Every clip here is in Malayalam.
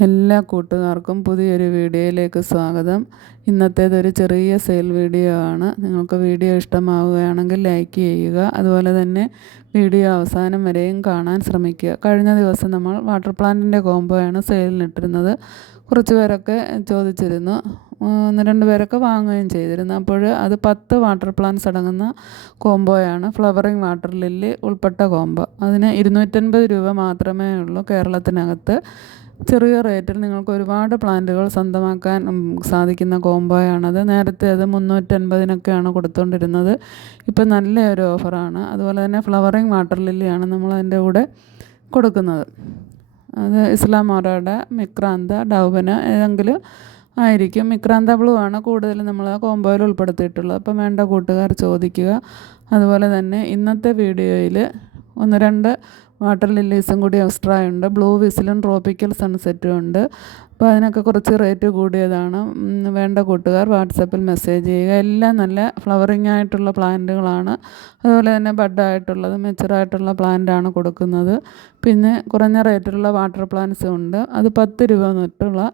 എല്ലാ കൂട്ടുകാർക്കും പുതിയൊരു വീഡിയോയിലേക്ക് സ്വാഗതം. ഇന്നത്തേതൊരു ചെറിയ സെയിൽ വീഡിയോ ആണ്. നിങ്ങൾക്ക് വീഡിയോ ഇഷ്ടമാവുകയാണെങ്കിൽ ലൈക്ക് ചെയ്യുക. അതുപോലെ തന്നെ വീഡിയോ അവസാനം വരെയും കാണാൻ ശ്രമിക്കുക. കഴിഞ്ഞ ദിവസം നമ്മൾ വാട്ടർ പ്ലാന്റിൻ്റെ കോംബോയാണ് സെയിലിനിട്ടിരുന്നത്. കുറച്ച് പേരൊക്കെ ചോദിച്ചിരുന്നു, ഒന്ന് രണ്ട് പേരൊക്കെ വാങ്ങുകയും ചെയ്തിരുന്നു. അപ്പോൾ അത് 10 വാട്ടർ പ്ലാന്റ്സ് അടങ്ങുന്ന കോംബോയാണ്. ഫ്ലവറിങ് വാട്ടർ ലില്ലി ഉൾപ്പെട്ട കോംബോ. അതിന് 250 രൂപ മാത്രമേ ഉള്ളൂ കേരളത്തിനകത്ത്. ചെറിയ റേറ്റിൽ നിങ്ങൾക്ക് ഒരുപാട് പ്ലാന്റുകൾ സ്വന്തമാക്കാൻ സാധിക്കുന്ന കോംബോയാണത്. നേരത്തെ അത് 350-നൊക്കെയാണ് കൊടുത്തുകൊണ്ടിരുന്നത്. ഇപ്പം നല്ലൊരു ഓഫറാണ്. അതുപോലെ തന്നെ ഫ്ലവറിങ് വാട്ടർ ലില്ലിയാണ് നമ്മളതിൻ്റെ കൂടെ കൊടുക്കുന്നത്. അത് ഇസ്ലാം മൊറാഡ, മിക്രാന്ത, ഡൗബന ഏതെങ്കിലും ആയിരിക്കും. മിക്രാന്ത ബ്ലൂ ആണ് കൂടുതൽ നമ്മൾ ആ കോംബോയിൽ ഉൾപ്പെടുത്തിയിട്ടുള്ളത്. അപ്പം വേണ്ട കൂട്ടുകാർ ചോദിക്കുക. അതുപോലെ തന്നെ ഇന്നത്തെ വീഡിയോയിൽ 1-2 വാട്ടർ ലില്ലീസും കൂടി എക്സ്ട്രാ ഉണ്ട്. ബ്ലൂ വിസിലും ട്രോപ്പിക്കൽ സൺസെറ്റും ഉണ്ട്. അപ്പോൾ അതിനൊക്കെ കുറച്ച് റേറ്റ് കൂടിയതാണ്. വേണ്ട കൂട്ടുകാർ വാട്സപ്പിൽ മെസ്സേജ് ചെയ്യുക. എല്ലാം നല്ല ഫ്ലവറിങ് ആയിട്ടുള്ള പ്ലാന്റുകളാണ്. അതുപോലെ തന്നെ ബഡായിട്ടുള്ളത് മെച്ചുറായിട്ടുള്ള പ്ലാന്റാണ് കൊടുക്കുന്നത്. പിന്നെ കുറഞ്ഞ റേറ്റിലുള്ള വാട്ടർ പ്ലാന്റ്സും ഉണ്ട്. അത് 10 രൂപ തൊട്ടുള്ള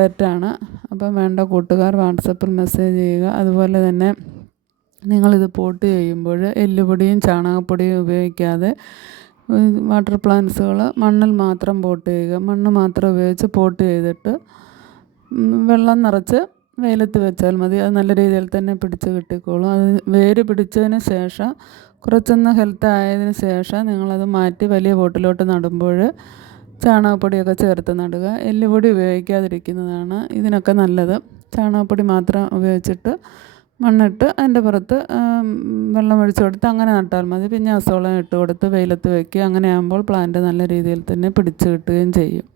റേറ്റാണ്. അപ്പം വേണ്ട കൂട്ടുകാർ വാട്സപ്പിൽ മെസ്സേജ് ചെയ്യുക. അതുപോലെ തന്നെ നിങ്ങളിത് പോട്ട് ചെയ്യുമ്പോൾ എല്ലുപൊടിയും ചാണകപ്പൊടിയും ഉപയോഗിക്കാതെ വാട്ടർ പ്ലാന്റ്സുകൾ മണ്ണിൽ മാത്രം പോട്ട് ചെയ്യുക. മണ്ണ് മാത്രം ഉപയോഗിച്ച് പോട്ട് ചെയ്തിട്ട് വെള്ളം നിറച്ച് വെയിലത്ത് വെച്ചാൽ മതി. അത് നല്ല രീതിയിൽ തന്നെ പിടിച്ച് കിട്ടിക്കോളും. അത് വേര് പിടിച്ചതിന് ശേഷം കുറച്ചൊന്ന് ഹെൽത്ത് ആയതിന് ശേഷം നിങ്ങളത് മാറ്റി വലിയ പോട്ടിലോട്ട് നടുമ്പോൾ ചാണകപ്പൊടിയൊക്കെ ചേർത്ത് നടുക. എല്ലുപൊടി ഉപയോഗിക്കാതിരിക്കുന്നതാണ് ഇതിനൊക്കെ നല്ലത്. ചാണകപ്പൊടി മാത്രം ഉപയോഗിച്ചിട്ട് മണ്ണിട്ട് അതിൻ്റെ പുറത്ത് വെള്ളം ഒഴിച്ചു കൊടുത്ത് അങ്ങനെ നട്ടാൽ മതി. പിന്നെ അസോളം ഇട്ട് കൊടുത്ത് വെയിലത്ത് വയ്ക്കുക. അങ്ങനെ ആകുമ്പോൾ പ്ലാന്റ് നല്ല രീതിയിൽ തന്നെ പിടിച്ച് കിട്ടുകയും ചെയ്യും.